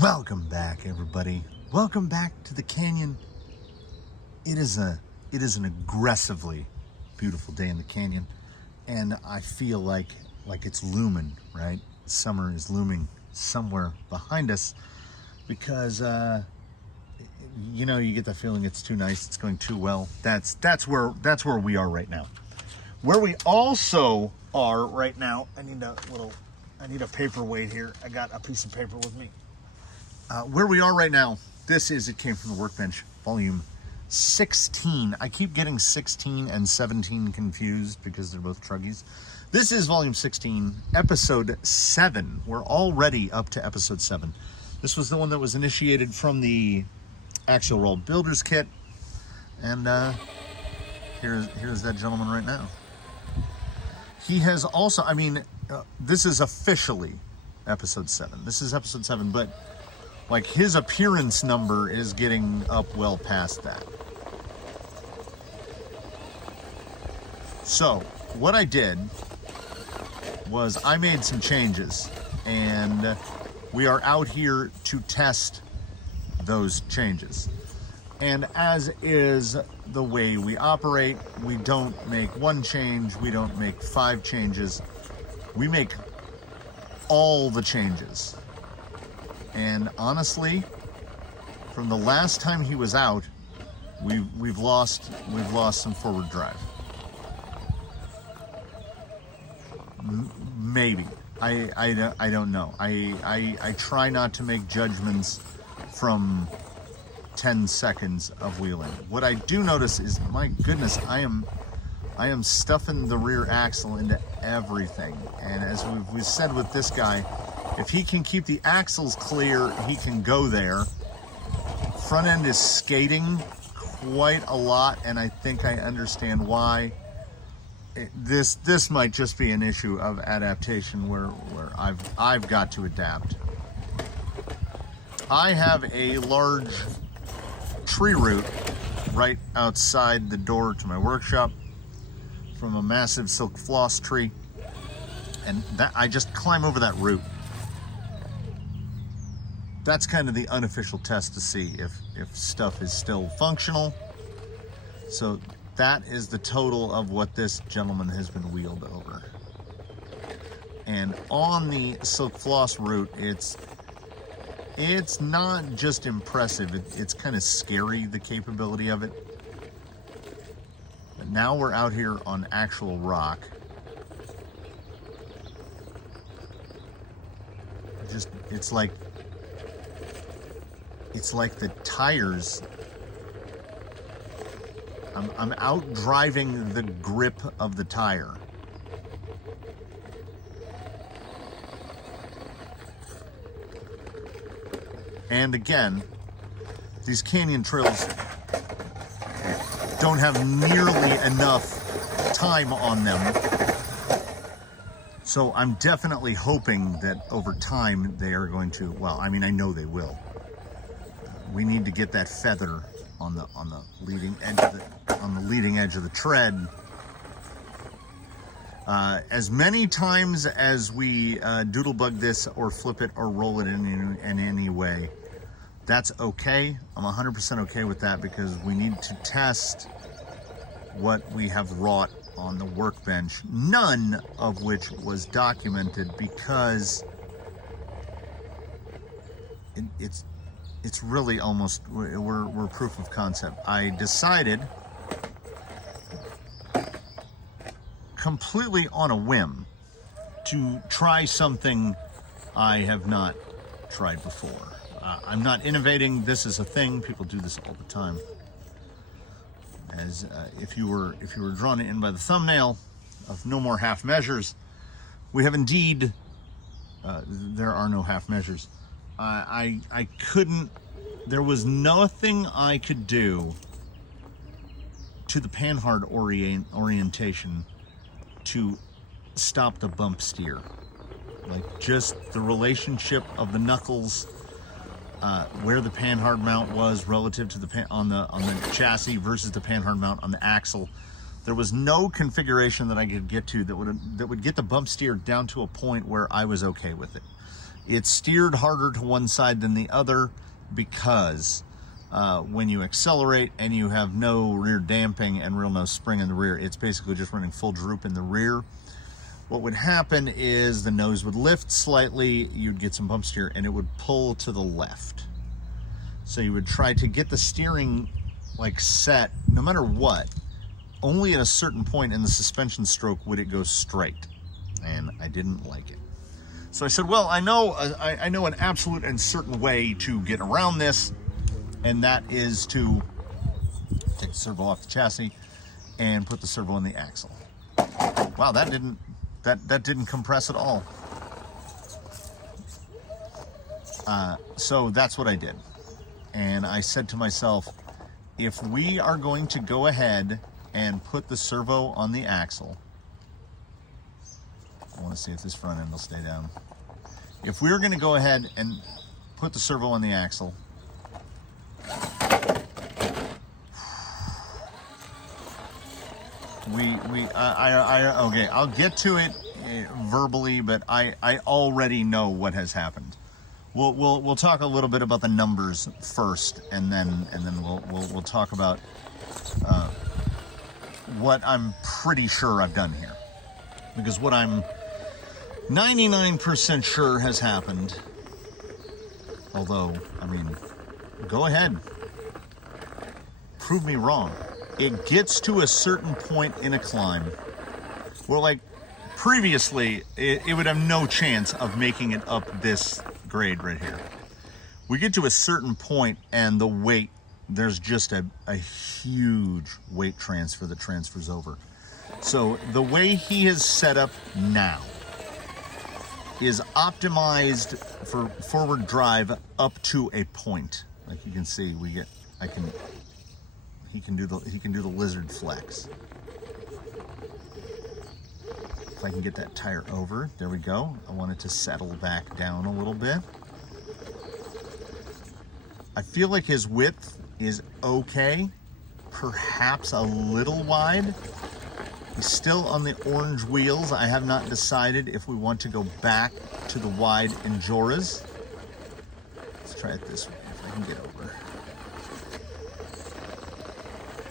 Welcome back, everybody. Welcome back to the canyon. It is an aggressively beautiful day in the canyon, and I feel like it's looming, right? Summer is looming somewhere behind us because you get the feeling it's too nice, it's going too well. That's where we are right now. Where we also are right now, I need a paperweight here. I got a piece of paper with me. Where we are right now, it came from the workbench, volume 16. I keep getting 16 and 17 confused because they're both truggies. This is volume 16, episode 7. We're already up to episode 7. This was the one that was initiated from the Axial Roll Builder's Kit. And here's that gentleman right now. He has also, this is officially episode 7. This is episode 7, but like his appearance number is getting up well past that. So what I did was I made some changes, and we are out here to test those changes. And as is the way we operate, we don't make one change, we don't make 5 changes, we make all the changes. And honestly, from the last time he was out, we've lost some forward drive. Maybe. I don't know. I try not to make judgments from 10 seconds of wheeling. What I do notice is, my goodness, I am stuffing the rear axle into everything. And as we've said with this guy, if he can keep the axles clear, he can go there. Front end is skating quite a lot, and I think I understand why. This might just be an issue of adaptation where I've got to adapt. I have a large tree root right outside the door to my workshop from a massive silk floss tree, and that I just climb over that root. That's kind of the unofficial test to see if stuff is still functional. So that is the total of what this gentleman has been wheeled over. And on the silk floss route, it's not just impressive, it's kind of scary, the capability of it. But now we're out here on actual rock. It's like the tires, I'm out driving the grip of the tire. And again, these canyon trails don't have nearly enough time on them. So I'm definitely hoping that over time they are going to, I know they will. We need to get that feather on the leading edge of the tread. As many times as we doodlebug this or flip it or roll it in any way, that's okay. I'm 100% okay with that, because we need to test what we have wrought on the workbench, none of which was documented, because it's really almost, we're proof of concept. I decided completely on a whim to try something I have not tried before. I'm not innovating. This is a thing. People do this all the time. As if you were drawn in by the thumbnail of No More Half Measures, we have indeed, there are no half measures. I couldn't, there was nothing I could do to the panhard orientation to stop the bump steer. Like, just the relationship of the knuckles, where the panhard mount was relative to the on the chassis versus the panhard mount on the axle. There was no configuration that I could get to that would get the bump steer down to a point where I was okay with it. It steered harder to one side than the other because when you accelerate and you have no rear damping and no spring in the rear, it's basically just running full droop in the rear. What would happen is the nose would lift slightly, you'd get some bump steer, and it would pull to the left. So you would try to get the steering like set, no matter what. Only at a certain point in the suspension stroke would it go straight, and I didn't like it. So I said, well, I know an absolute and certain way to get around this, and that is to take the servo off the chassis and put the servo in the axle. Wow, that didn't compress at all. So that's what I did. And I said to myself, if we are going to go ahead and put the servo on the axle, I want to see if this front end will stay down. If we were going to go ahead and put the servo on the axle, okay, I'll get to it verbally, but I already know what has happened. We'll talk a little bit about the numbers first, and then we'll talk about what I'm pretty sure I've done here, because what I'm 99% sure has happened, although, I mean, go ahead, prove me wrong. It gets to a certain point in a climb where, like, previously it would have no chance of making it up this grade right here. We get to a certain point and the weight, there's just a huge weight transfer that transfers over. So the way he is set up now is optimized for forward drive up to a point. Like you can see, he can do the lizard flex. If I can get that tire over, there we go. I want it to settle back down a little bit. I feel like his width is okay, perhaps a little wide. He's still on the orange wheels. I have not decided if we want to go back to the wide Enjoras. Let's try it this way, if I can get over.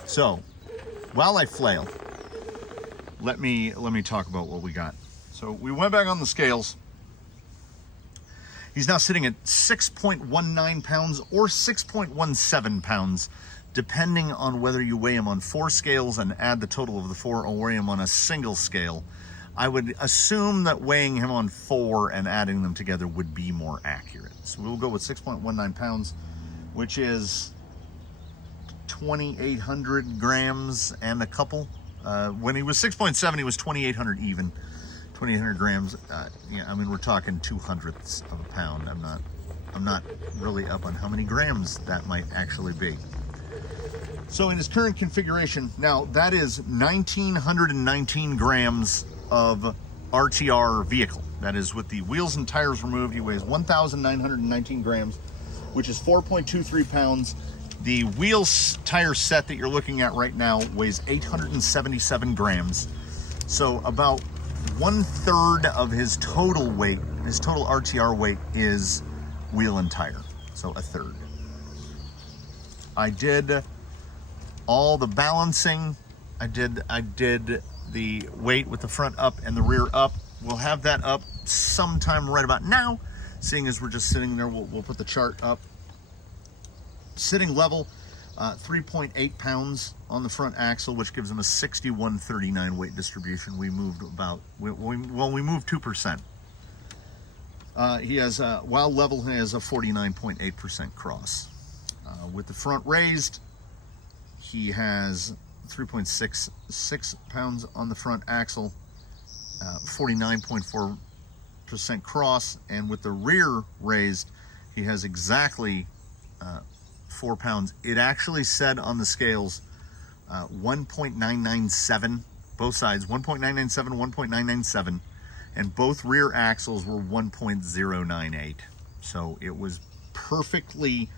So, while I flail, let me talk about what we got. So we went back on the scales. He's now sitting at 6.19 pounds or 6.17 pounds, depending on whether you weigh him on 4 scales and add the total of the 4 or weigh him on a single scale. I would assume that weighing him on 4 and adding them together would be more accurate. So we'll go with 6.19 pounds, which is 2,800 grams and a couple. When he was 6.7, he was 2,800 even. 2,800 grams. Yeah, I mean, we're talking 2/100ths of a pound. I'm not really up on how many grams that might actually be. So in his current configuration, now that is 1,919 grams of RTR vehicle. That is with the wheels and tires removed. He weighs 1,919 grams, which is 4.23 pounds. The wheels tire set that you're looking at right now weighs 877 grams. So about 1/3 of his total weight, his total RTR weight, is wheel and tire. So 1/3. I did all the balancing. I did the weight with the front up and the rear up. We'll have that up sometime right about now. Seeing as we're just sitting there, we'll put the chart up. Sitting level, 3.8 pounds on the front axle, which gives him a 6139 weight distribution. We moved we moved 2%. He has, while level, he has a 49.8% cross. With the front raised, he has 3.66 pounds on the front axle, 49.4% cross, and with the rear raised, he has exactly 4 pounds. It actually said on the scales 1.997, both sides, 1.997, 1.997, and both rear axles were 1.098. So it was perfectly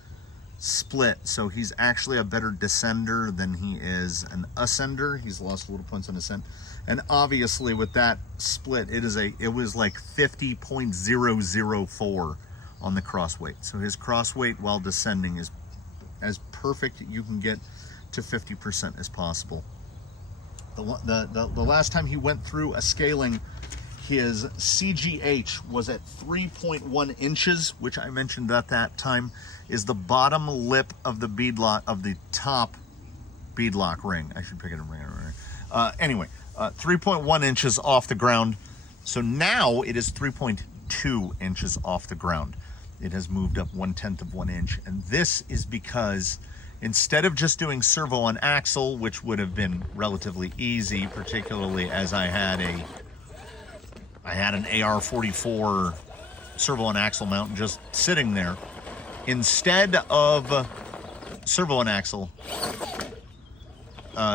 split. So he's actually a better descender than he is an ascender. He's lost a little points on ascent. And obviously with that split, it was like 50.004 on the cross weight. So his cross weight while descending is as perfect you can get to 50% as possible. The last time he went through a scaling, his CGH was at 3.1 inches, which I mentioned at that time is the bottom lip of the beadlock, of the top beadlock ring. I should pick it a ring. Anyway, 3.1 inches off the ground. So now it is 3.2 inches off the ground. It has moved up 1/10 of 1 inch. And this is because instead of just doing servo on axle, which would have been relatively easy, particularly as I had an AR-44 servo on axle mount just sitting there. Instead of servo on axle,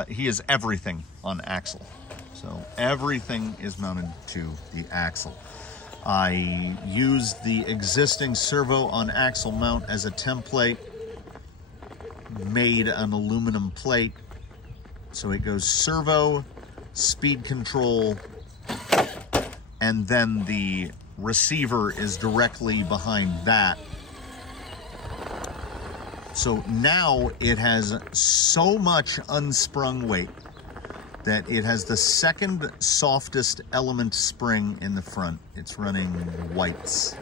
he is everything on axle. So everything is mounted to the axle. I used the existing servo on axle mount as a template, made an aluminum plate. So it goes servo, speed control, and then the receiver is directly behind that. So now it has so much unsprung weight that it has the second softest element spring in the front. It's running whites,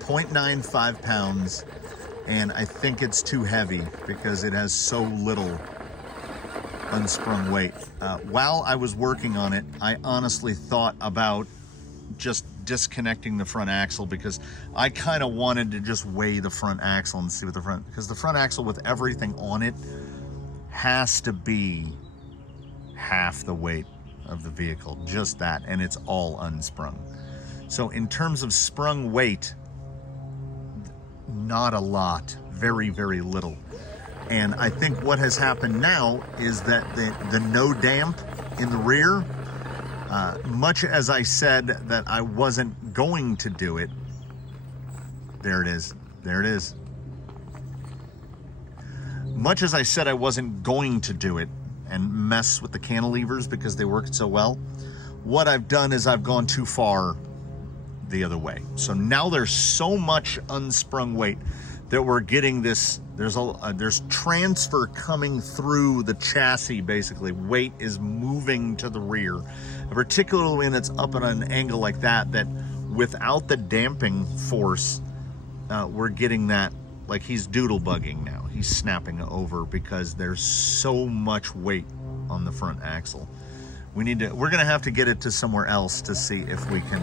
0.95 pounds, and I think it's too heavy because it has so little unsprung weight. While I was working on it, I honestly thought about just disconnecting the front axle because I kind of wanted to just weigh the front axle and see what the front, because the front axle with everything on it has to be half the weight of the vehicle, just that, and it's all unsprung. So in terms of sprung weight, not a lot, very, very little. And I think what has happened now is that the no damp in the rear, much as I said that I wasn't going to do it, there it is. Much as I said I wasn't going to do it and mess with the cantilevers because they worked so well, what I've done is I've gone too far the other way. So now there's so much unsprung weight that we're getting this, there's transfer coming through the chassis. Basically, weight is moving to the rear, particularly when it's up at an angle like that, that without the damping force, we're getting that, like he's doodle bugging now. He's snapping over because there's so much weight on the front axle. We're gonna have to get it to somewhere else to see if we can,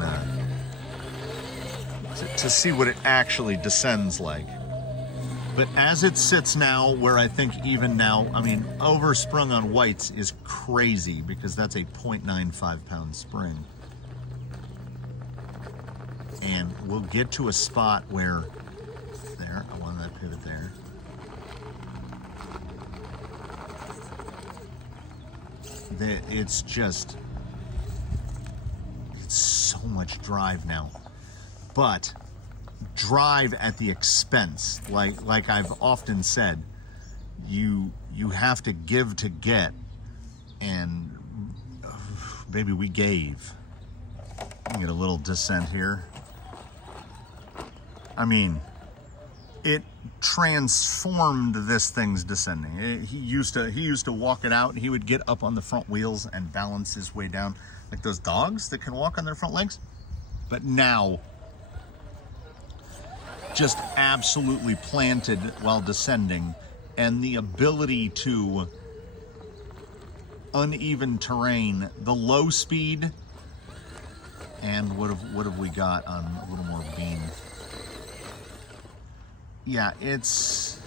to see what it actually descends like. But as it sits now, where I think even now, I mean, oversprung on whites is crazy because that's a 0.95 pound spring. And we'll get to a spot where, there, I want that pivot there. It's just, it's so much drive now. But drive at the expense, like I've often said, you have to give to get, and maybe we gave. Get a little descent here. I mean, it transformed this thing's descending. He used to walk it out, and he would get up on the front wheels and balance his way down like those dogs that can walk on their front legs. But now, just absolutely planted while descending, and the ability to uneven terrain, the low speed, and what have we got on a little more beam? Yeah, it's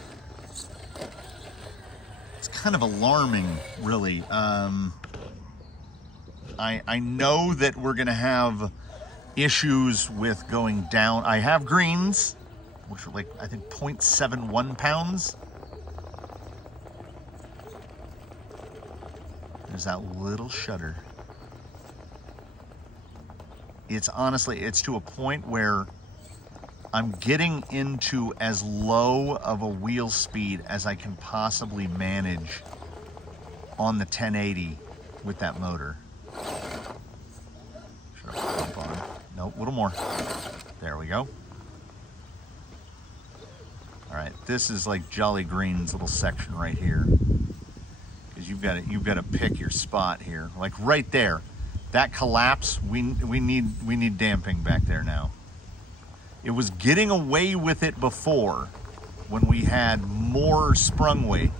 kind of alarming, really. I know that we're gonna have issues with going down. I have greens, which are like, I think 0.71 pounds. There's that little shudder. It's honestly, it's to a point where I'm getting into as low of a wheel speed as I can possibly manage on the 1080 with that motor. No, a little more. There we go. All right, this is like Jolly Green's little section right here. Because you've got to pick your spot here. Like right there. That collapse, we need damping back there now. It was getting away with it before when we had more sprung weight.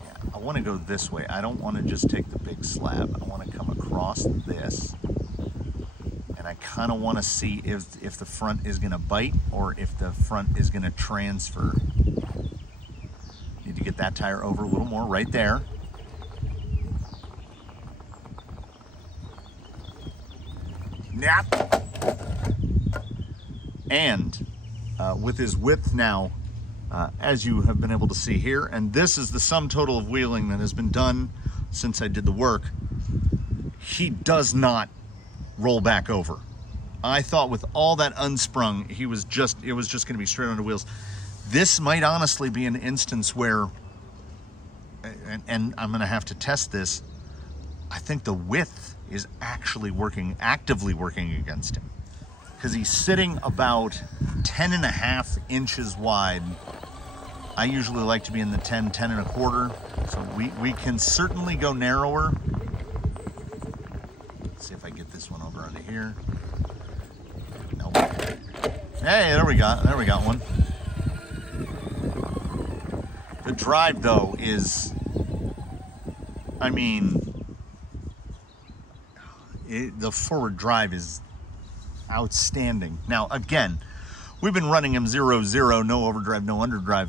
Yeah, I want to go this way. I don't want to just take the big slab. I want to come across this. And I kind of want to see if the front is going to bite or if the front is going to transfer. Need to get that tire over a little more right there. Yep. And with his width now, as you have been able to see here, and this is the sum total of wheeling that has been done since I did the work, he does not roll back over. I thought with all that unsprung, it was just going to be straight onto wheels. This might honestly be an instance where, and I'm going to have to test this, I think the width is actually actively working against him. Because he's sitting about 10.5 inches wide. I usually like to be in the 10 1/4. So we can certainly go narrower. Let's see if I get this one over onto here. Nope. Hey, there we got one. The drive though is, I mean, the forward drive is outstanding. Now again, we've been running him 0-0, no overdrive, no underdrive.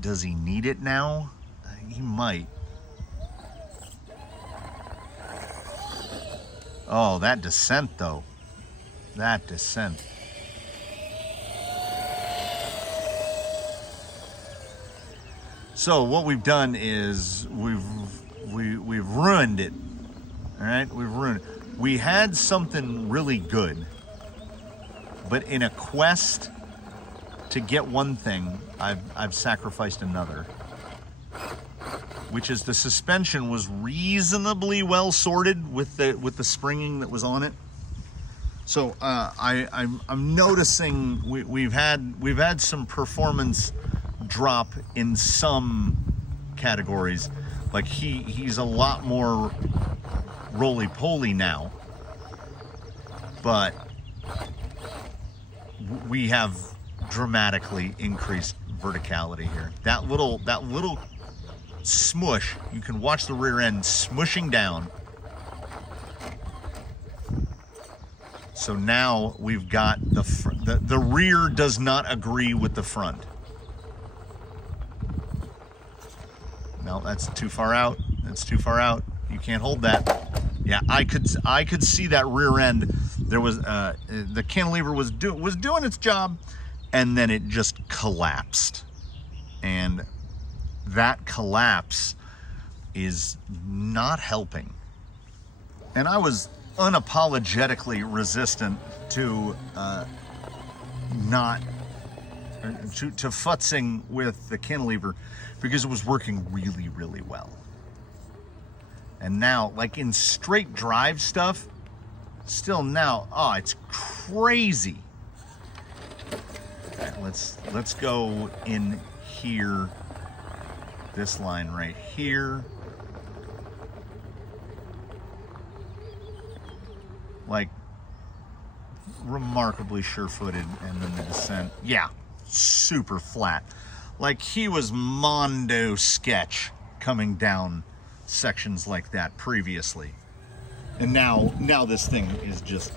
Does he need it now? He might. Oh, that descent though. That descent. So what we've done is we've ruined it. All right, we've ruined it. We had something really good, but in a quest to get one thing, I've sacrificed another, which is the suspension was reasonably well sorted with the springing that was on it. So I'm noticing we've had some performance drop in some categories. Like he's a lot more roly-poly now, but we have dramatically increased verticality here. That little smush, you can watch the rear end smushing down. So now we've got the rear does not agree with the front. No, that's too far out. That's too far out. You can't hold that. Yeah, I could see that rear end. There was the cantilever was doing its job, and then it just collapsed. And that collapse is not helping. And I was unapologetically resistant to to futzing with the cantilever because it was working really, really well. And now, like in straight drive stuff, still now, oh, it's crazy. Okay, let's go in here, this line right here. Like remarkably sure-footed, and then the descent, yeah, super flat. Like he was Mondo sketch coming down sections like that previously, and now this thing is just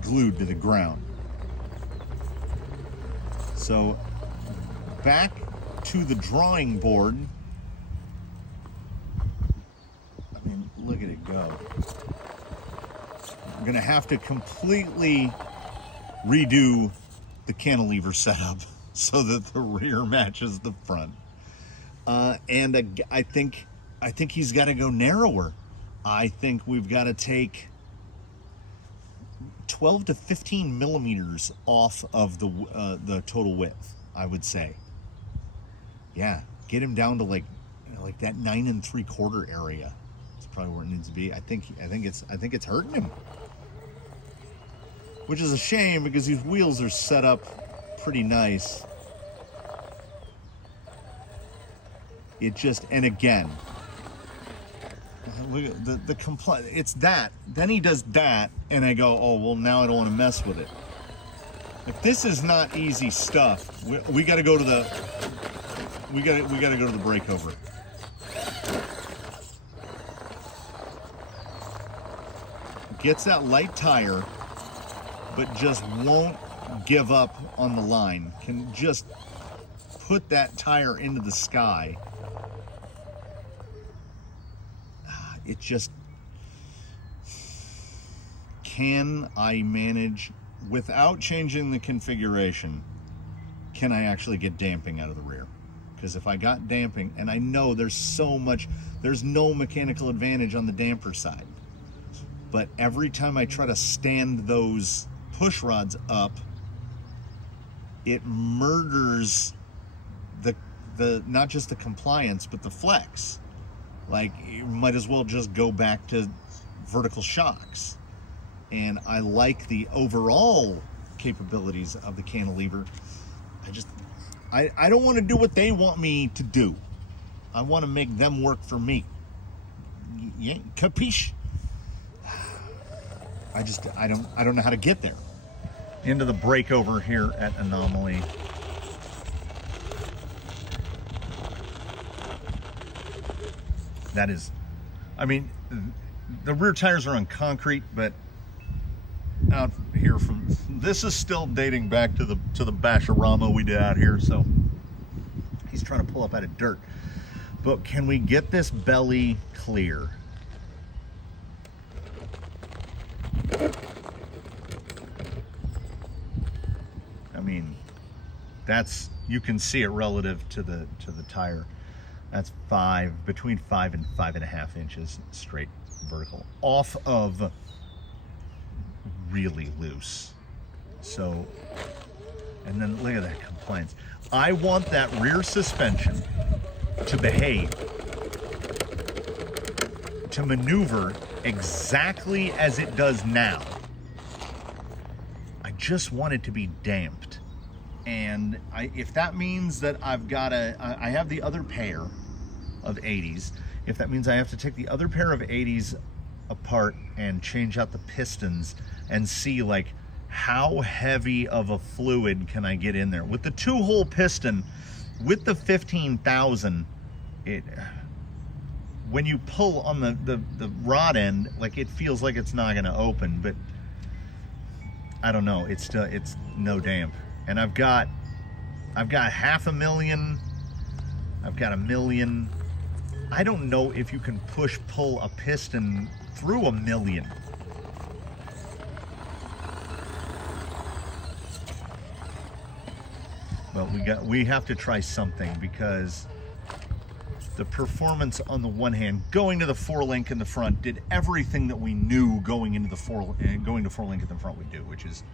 glued to the ground. So back to the drawing board. I mean, look at it go. I'm gonna have to completely redo the cantilever setup so that the rear matches the front, and I think he's got to go narrower. I think we've got to take 12 to 15 millimeters off of the total width, I would say. Yeah, get him down to like that 9 3/4 area. probably where it needs to be. I think it's hurting him, which is a shame because these wheels are set up pretty nice. It just, and again, look at the comply. It's that. Then he does that, and I go, oh well, now I don't want to mess with it. Like, this is not easy stuff. We got to go to the. We got to go to the breakover. Gets that light tire, but just won't give up on the line. Can just put that tire into the sky. It just, can I manage without changing the configuration? Can I actually get damping out of the rear? Because if I got damping, and I know there's no mechanical advantage on the damper side, but every time I try to stand those push rods up, it murders the not just the compliance, but the flex. Like, you might as well just go back to vertical shocks. And I like the overall capabilities of the cantilever. I don't want to do what they want me to do. I want to make them work for me. Yeah, capiche? I don't know how to get there. Into the breakover here at Anomaly. That is, I mean, the rear tires are on concrete, but out here this is still dating back to the Basharama we did out here, so he's trying to pull up out of dirt. But can we get this belly clear? I mean, that's, you can see it relative to the tire. That's between 5 and 5.5 inches straight vertical off of really loose. So, and then look at that compliance. I want that rear suspension to behave, to maneuver exactly as it does now. I just want it to be damped. And if that means that I have the other pair of 80s, if that means I have to take the other pair of 80s apart and change out the pistons and see like how heavy of a fluid can I get in there. With the 2-hole piston, with the 15,000, when you pull on the rod end, like, it feels like it's not gonna open, but I don't know, it's no damp. And I've got $500,000, I've got $1 million. I don't know if you can pull a piston through $1 million. Well, we have to try something, because the performance on the one hand, going to the 4-link in the front, did everything that we knew going to 4-link in the front would do, which is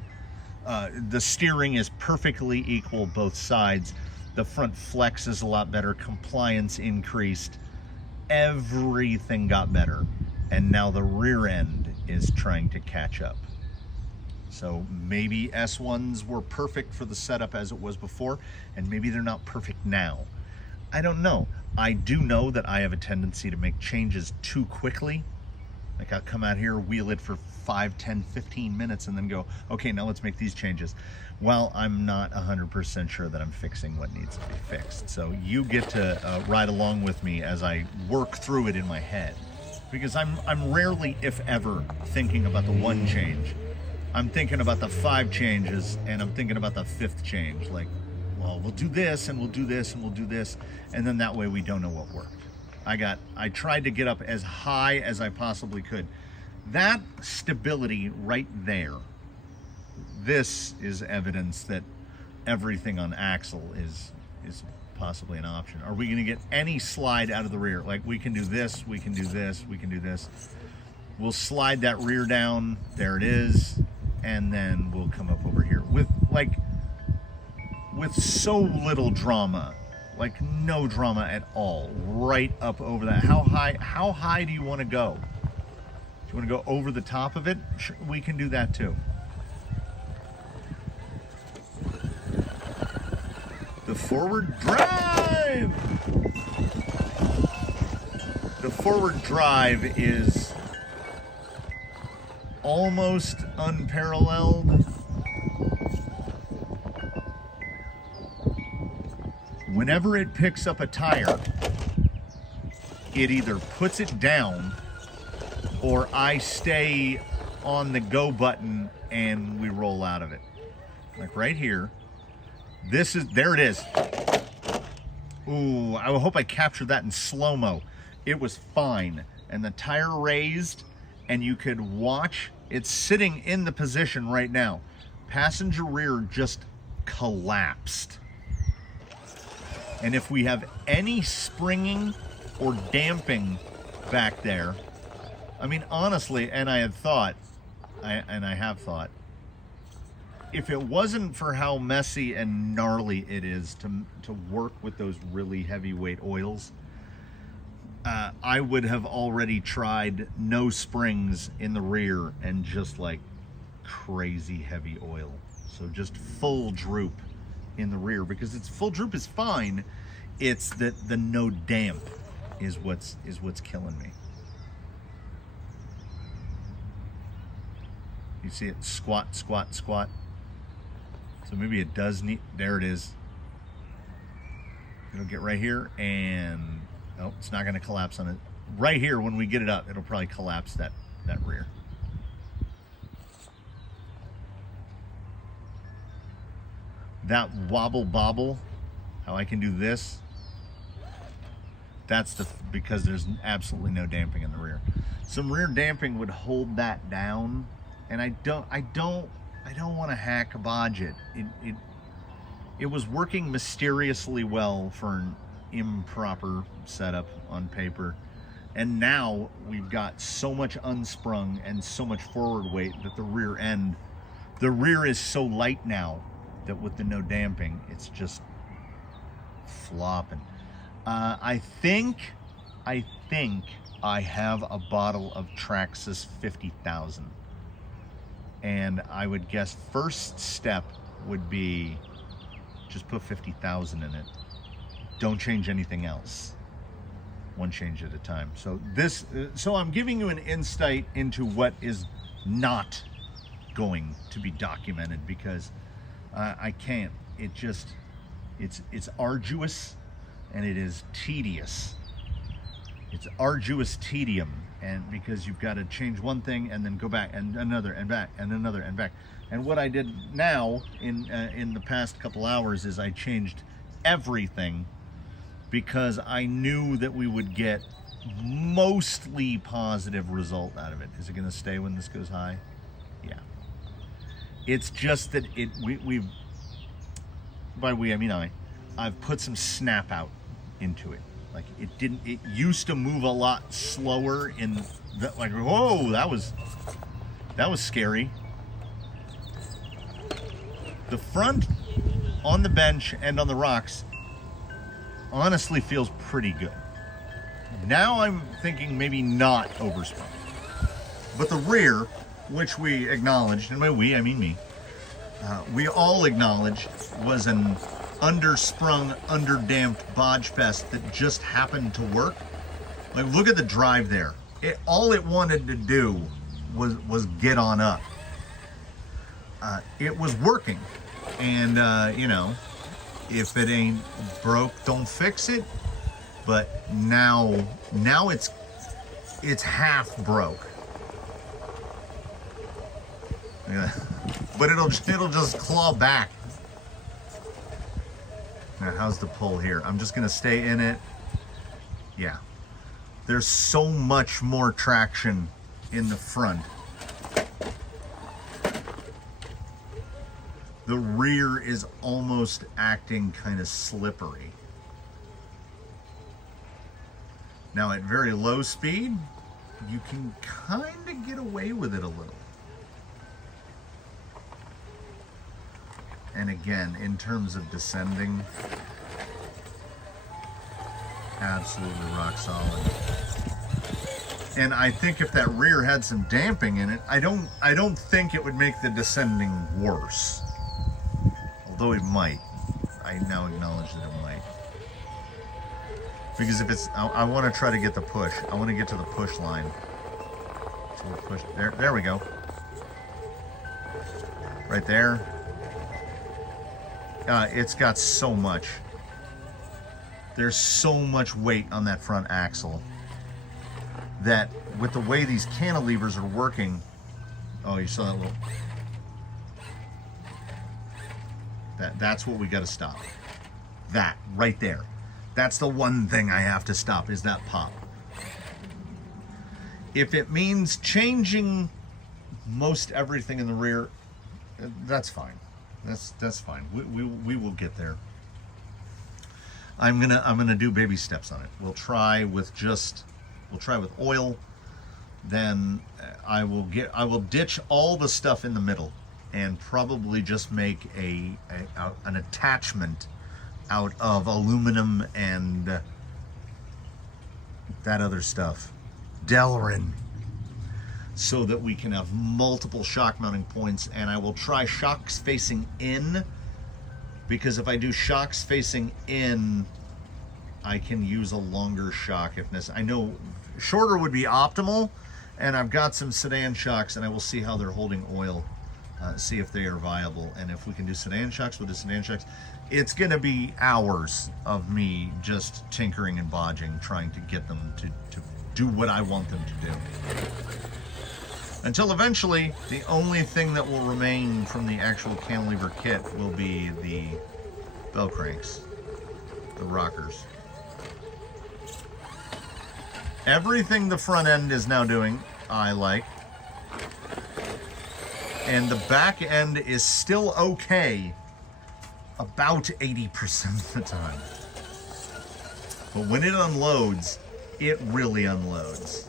the steering is perfectly equal both sides. The front flex is a lot better. Compliance increased. Everything got better. And now the rear end is trying to catch up. So maybe S1s were perfect for the setup as it was before, and maybe they're not perfect now. I don't know. I do know that I have a tendency to make changes too quickly. Like, I'll come out here, wheel it for 5, 10, 15 minutes, and then go, okay, now let's make these changes. Well, I'm not 100% sure that I'm fixing what needs to be fixed. So you get to ride along with me as I work through it in my head. Because I'm rarely, if ever, thinking about the one change. I'm thinking about the 5 changes, and I'm thinking about the 5th change. Like, well, we'll do this, and we'll do this, and we'll do this, and then that way we don't know what worked. I tried to get up as high as I possibly could. That stability right there, this is evidence that everything on axle is possibly an option. Are we going to get any slide out of the rear? Like, we can do this, we can do this, we can do this. We'll slide that rear down, there it is, and then we'll come up over here with so little drama. Like no drama at all. Right up over that. How high do you want to go? Do you want to go over the top of it? Sure, we can do that too. The forward drive! The forward drive is almost unparalleled. Whenever it picks up a tire, it either puts it down or I stay on the go button and we roll out of it. Like right here. There it is. Ooh, I hope I captured that in slow-mo. It was fine. And the tire raised and you could watch. It's sitting in the position right now. Passenger rear just collapsed. And if we have any springing or damping back there, I mean, honestly, and I have thought, if it wasn't for how messy and gnarly it is to work with those really heavyweight oils, I would have already tried no springs in the rear and just like crazy heavy oil. So just full droop in the rear, because it's full droop is fine. It's that the no damp is what's killing me. You see it squat, squat, squat. So maybe it does need, there it is. It'll get right here and, oh, it's not gonna collapse on it. Right here, when we get it up, it'll probably collapse that rear. That wobble bobble, how I can do this, that's because there's absolutely no damping in the rear. Some rear damping would hold that down, and I don't want to hack bodge it. It was working mysteriously well for an improper setup on paper, and now we've got so much unsprung and so much forward weight that the rear is so light now that with the no damping, it's just flopping. I think I have a bottle of Traxxas 50,000, and I would guess first step would be just put 50,000 in it. Don't change anything else. One change at a time. So I'm giving you an insight into what is not going to be documented, because I can't. It's arduous and it is tedious. It's arduous tedium, and because you've got to change one thing and then go back and another and back and another and back. And what I did now in the past couple hours is I changed everything, because I knew that we would get mostly positive result out of it. Is it going to stay when this goes high? Yeah. It's just that we've, by we I mean I've put some snap out into it. Like it used to move a lot slower in the, like, whoa, that was scary. The front on the bench and on the rocks honestly feels pretty good. Now I'm thinking maybe not oversprung. But the rear, which we acknowledged, and by we I mean me, we all acknowledged was an undersprung, underdamped bodge fest that just happened to work. Like, look at the drive there. All it wanted to do was get on up. It was working, and you know, if it ain't broke, don't fix it. But now it's half broke. Yeah. But it'll just claw back. Now, how's the pull here? I'm just gonna stay in it. Yeah. There's so much more traction in the front. The rear is almost acting kind of slippery. Now, at very low speed, you can kind of get away with it a little. And again, in terms of descending, Absolutely rock solid. And I think if that rear had some damping in it, I don't think it would make the descending worse. Although it might. I now acknowledge that it might. Because if it's, I want to try to get the push. I want to get to the push line. So we'll push, there we go. Right there. It's got so much. There's so much weight on that front axle that with the way these cantilevers are working, oh, you saw that little, that's what we got to stop. That right there. That's the one thing I have to stop, is that pop. If it means changing most everything in the rear, that's fine. That's fine. We will get there. I'm gonna do baby steps on it. We'll try with oil. Then I will ditch all the stuff in the middle and probably just make an attachment out of aluminum and that other stuff, Delrin, so that we can have multiple shock mounting points. And I will try shocks facing in, because if I do shocks facing in, I can use a longer shock if necessary. I know shorter would be optimal, and I've got some sedan shocks, and I will see how they're holding oil, see if they are viable. And if we can do sedan shocks, we'll do sedan shocks. It's going to be hours of me just tinkering and bodging, trying to get them to do what I want them to do. Until eventually, the only thing that will remain from the actual cantilever kit will be the bell cranks, the rockers. Everything the front end is now doing, I like. And the back end is still okay about 80% of the time. But when it unloads, it really unloads.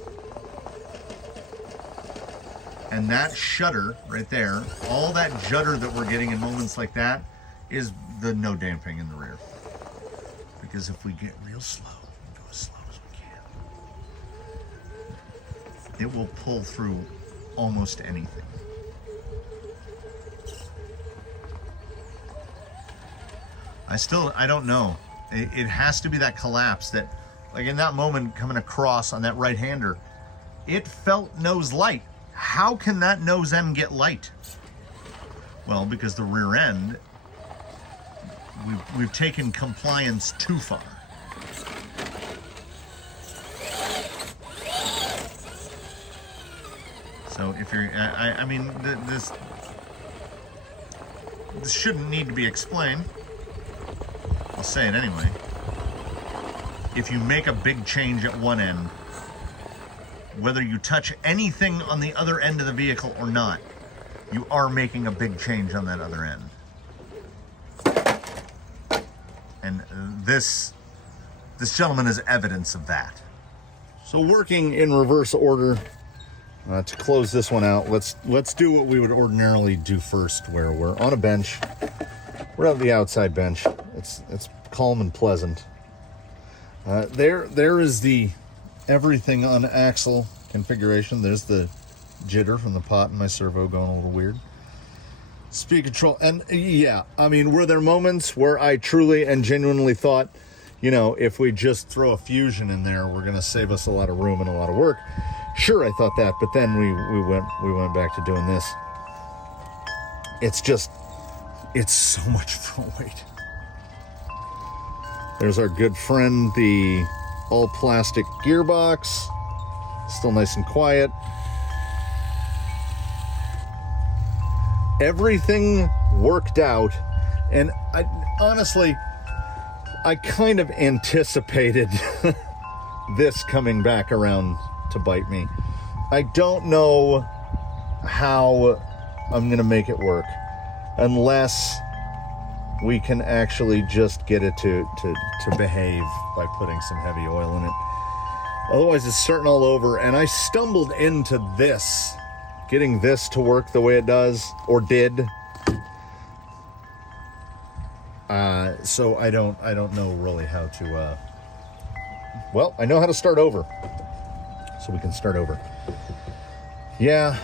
And that shudder right there, all that judder that we're getting in moments like that, is the no damping in the rear. Because if we get real slow, we'll go as slow as we can, it will pull through almost anything. I don't know. It has to be that collapse that, like in that moment coming across on that right-hander, it felt nose light. How can that nose end get light? Well, because the rear end, we've taken compliance too far. So if you're, I mean, this shouldn't need to be explained. I'll say it anyway. If you make a big change at one end, whether you touch anything on the other end of the vehicle or not, you are making a big change on that other end. And this gentleman is evidence of that. So working in reverse order, to close this one out, let's do what we would ordinarily do first, where we're on a bench. We're on the outside bench. It's calm and pleasant. There is the everything on axle configuration. There's the jitter from the pot in my servo going a little weird. Speed control, and yeah, I mean, were there moments where I truly and genuinely thought, you know, if we just throw a fusion in there, we're gonna save us a lot of room and a lot of work? Sure, I thought that, but then we went back to doing this. It's so much front weight. There's our good friend, the all-plastic gearbox. Still nice and quiet. Everything worked out, and honestly, I kind of anticipated this coming back around to bite me. I don't know how I'm going to make it work unless we can actually just get it to behave by putting some heavy oil in it. Otherwise, it's starting all over, and I stumbled into this, getting this to work the way it does, or did. So I don't know really how well, I know how to start over. So we can start over. Yeah,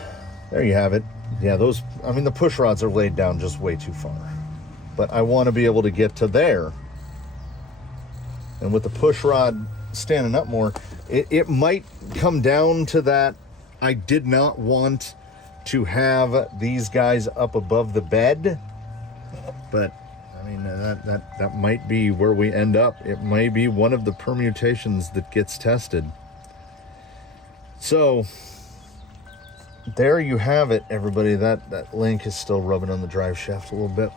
there you have it. Yeah, those, I mean, the push rods are laid down just way too far. But I want to be able to get to there. And with the push rod standing up more, it might come down to that. I did not want to have these guys up above the bed. But, I mean, that might be where we end up. It may be one of the permutations that gets tested. So, there you have it, everybody. That link is still rubbing on the drive shaft a little bit.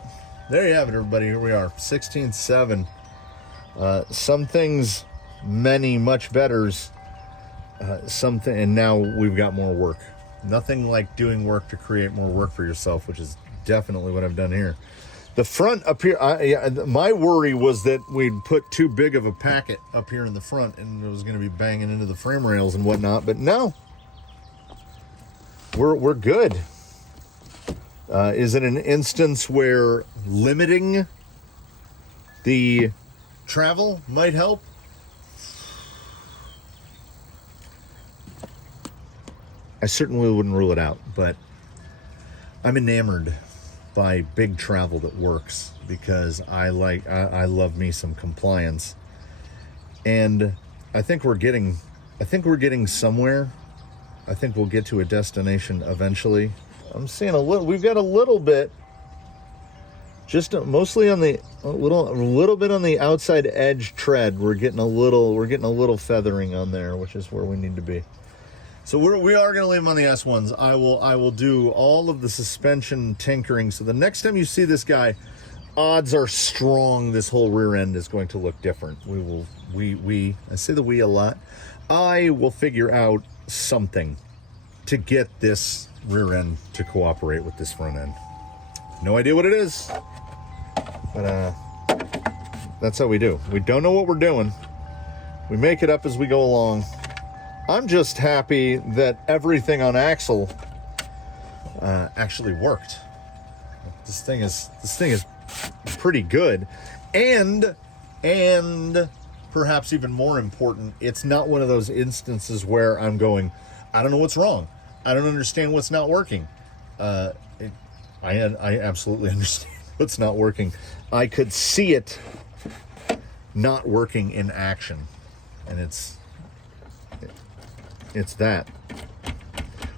There you have it, everybody. Here we are, 16.7. Some things, many much betters. And now we've got more work. Nothing like doing work to create more work for yourself, which is definitely what I've done here. The front up here, my worry was that we'd put too big of a packet up here in the front and it was going to be banging into the frame rails and whatnot, but no. We're good. Is it an instance where limiting the travel might help? I certainly wouldn't rule it out, but I'm enamored by big travel that works because I love me some compliance. And I think we're getting somewhere. I think we'll get to a destination eventually. I'm seeing we've got a little bit, just mostly on a little bit on the outside edge tread. We're getting a little feathering on there, which is where we need to be. So we are going to leave them on the S1s. I will do all of the suspension tinkering. So the next time you see this guy, odds are strong this whole rear end is going to look different. I say the we a lot. I will figure out something to get this rear end to cooperate with this front end. No idea what it is, but that's how we do. We don't know what we're doing. We make it up as we go along. I'm just happy that everything on axle actually worked. This thing is pretty good, and perhaps even more important, it's not one of those instances where I'm going, I don't know what's wrong. I don't understand what's not working. I absolutely understand what's not working. I could see it not working in action, and it's that,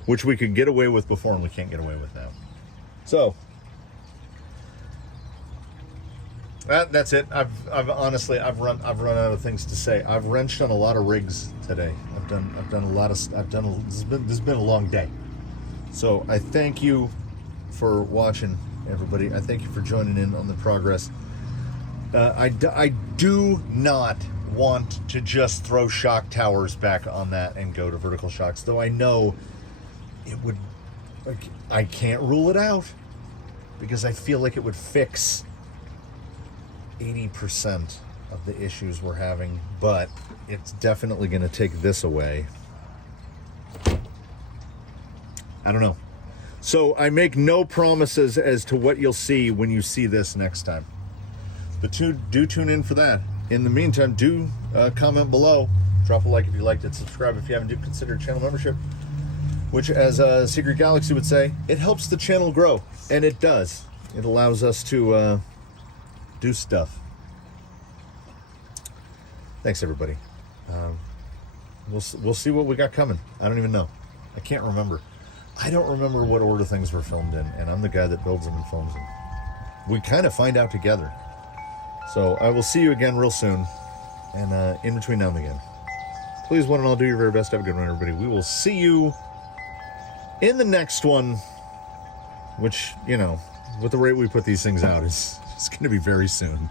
which we could get away with before and we can't get away with now. So that's it. I've honestly run out of things to say. I've wrenched on a lot of rigs today. This has been a long day. So I thank you for watching, everybody. I thank you for joining in on the progress. I do not want to just throw shock towers back on that and go to vertical shocks, though I know it would, I can't rule it out because I feel like it would fix 80% of the issues we're having, but it's definitely going to take this away. I don't know. So I make no promises as to what you'll see when you see this next time, but do tune in for that. In the meantime, do comment below, drop a like if you liked it, subscribe if you haven't, do consider channel membership, which, as Secret Galaxy would say, it helps the channel grow, and it does. It allows us to do stuff. Thanks, everybody. We'll see what we got coming. I don't even know. I can't remember. I don't remember what order things were filmed in, and I'm the guy that builds them and films them. We kind of find out together. So I will see you again real soon, and in between now and again, please, one and all, do your very best. Have a good one, everybody. We will see you in the next one, which, you know, with the rate we put these things out, is going to be very soon.